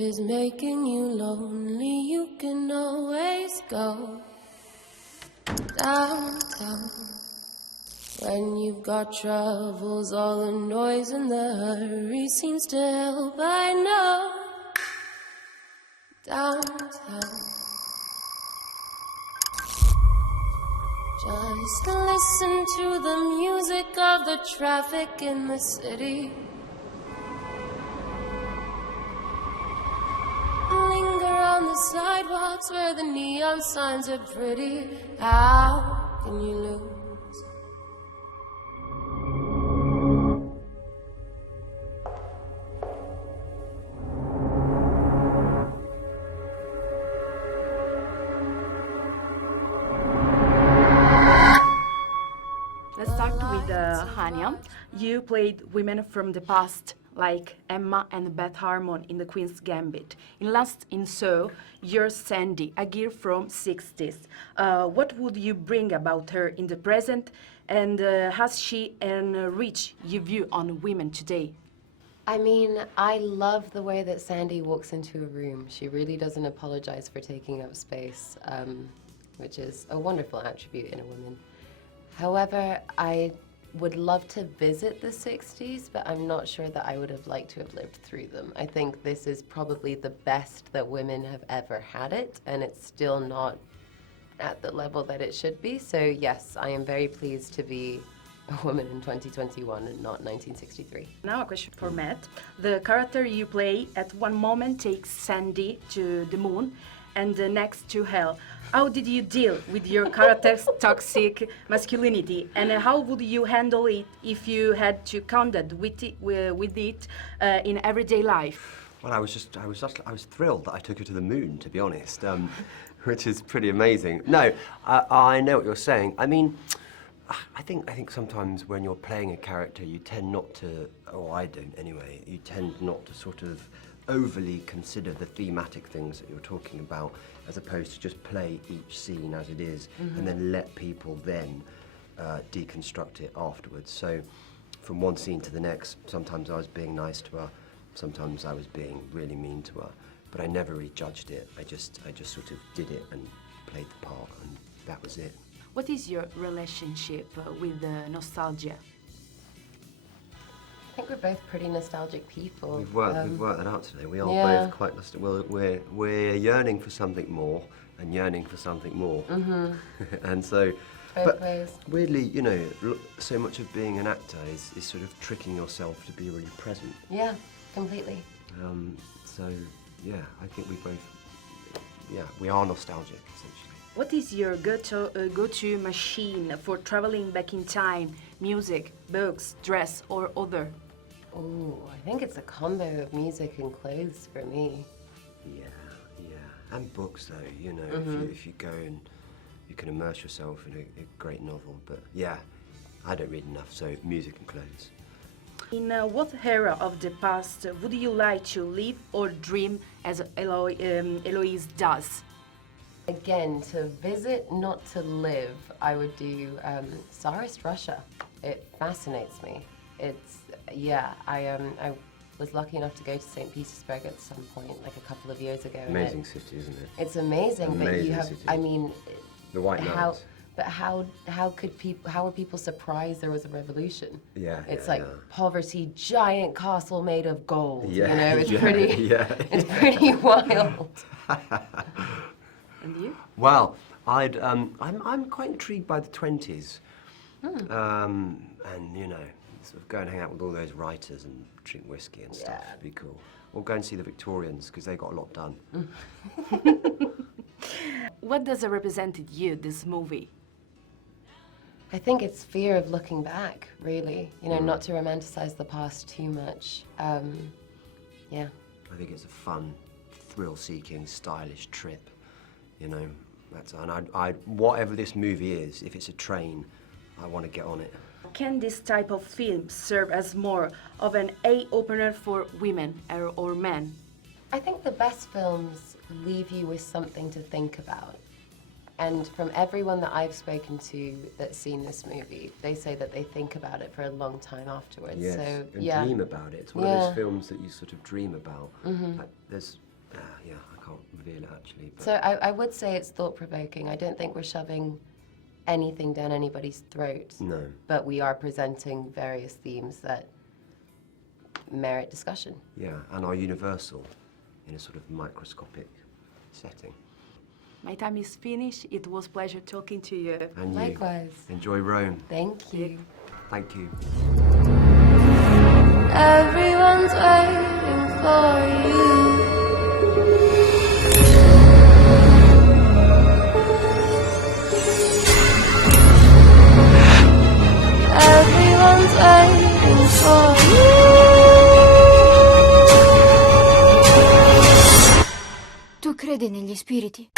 is making you lonely, you can always go downtown. When you've got troubles, all the noise and the hurry seems to help, I know. Downtown. Just listen to the music of the traffic in the city. Linger on the sidewalks where the neon signs are pretty. How can you lose? Let's start with Anya. You played women from the past, like Emma and Beth Harmon in The Queen's Gambit. In Soho, you're Sandy, a girl from 60s. What would you bring about her in the present, and has she enriched your view on women today? I mean, I love the way that Sandy walks into a room. She really doesn't apologize for taking up space, which is a wonderful attribute in a woman. However, I would love to visit the 60s, but I'm not sure that I would have liked to have lived through them. I think this is probably the best that women have ever had it, and it's still not at the level that it should be. So yes, I am very pleased to be a woman in 2021 and not 1963. Now a question for Matt. The character you play at one moment takes Sandy to the moon and the next to hell. How did you deal with your character's toxic masculinity, and how would you handle it if you had to conduct with it in everyday life? Well, I was thrilled that I took her to the moon, to be honest, which is pretty amazing. No, I know what you're saying. I mean, I think sometimes when you're playing a character, you tend not to, or I don't anyway, you tend not to sort of overly consider the thematic things that you're talking about, as opposed to just play each scene as it is, and then let people then deconstruct it afterwards. So from one scene to the next, sometimes I was being nice to her, sometimes I was being really mean to her, but I never really judged it. I just sort of did it and played the part, and that was it. What is your relationship with nostalgia? I think we're both pretty nostalgic people. We've worked that out today. We are both quite nostalgic. We're yearning for something more and yearning for something more. And so, Both ways. Weirdly, you know, so much of being an actor is sort of tricking yourself to be really present. Yeah, completely. So, yeah, I think we are nostalgic, essentially. What is your go-to machine for traveling back in time? Music, books, dress, or other? Oh, I think it's a combo of music and clothes for me. Yeah. And books, though, you know, if you go and you can immerse yourself in a great novel. But yeah, I don't read enough, so music and clothes. In what era of the past would you like to live or dream as Eloise does? Again, to visit, not to live, I would do Tsarist Russia. It fascinates me. I was lucky enough to go to St. Petersburg at some point, like a couple of years ago. Amazing city, isn't it? It's amazing, but you have, city. I mean, The White Knight. How were people surprised there was a revolution? Yeah, It's like poverty, giant castle made of gold. Yeah, you know, it's it's pretty wild. And you? Well, I'm quite intrigued by the 20s. And, you know, sort of go and hang out with all those writers and drink whiskey and stuff. It'd be cool. Or go and see the Victorians, because they got a lot done. What does it represent to you, this movie? I think it's fear of looking back, really. You know, not to romanticize the past too much. Yeah. I think it's a fun, thrill-seeking, stylish trip. You know, and whatever this movie is, if it's a train, I want to get on it. Can this type of film serve as more of an eye-opener for women or men? I think the best films leave you with something to think about. And from everyone that I've spoken to that's seen this movie, they say that they think about it for a long time afterwards. Yes, so, and dream about it. It's one of those films that you sort of dream about. Like, Yeah, I can't reveal it actually. But So I would say it's thought-provoking. I don't think we're shoving anything down anybody's throat. no. But we are presenting various themes that merit discussion. Yeah, and are universal in a sort of microscopic setting. My time is finished. It was a pleasure talking to you. And Likewise. you enjoy Rome. Thank you. Thank you. Everyone's waiting for you. Everyone's waiting for you. Tu credi negli spiriti?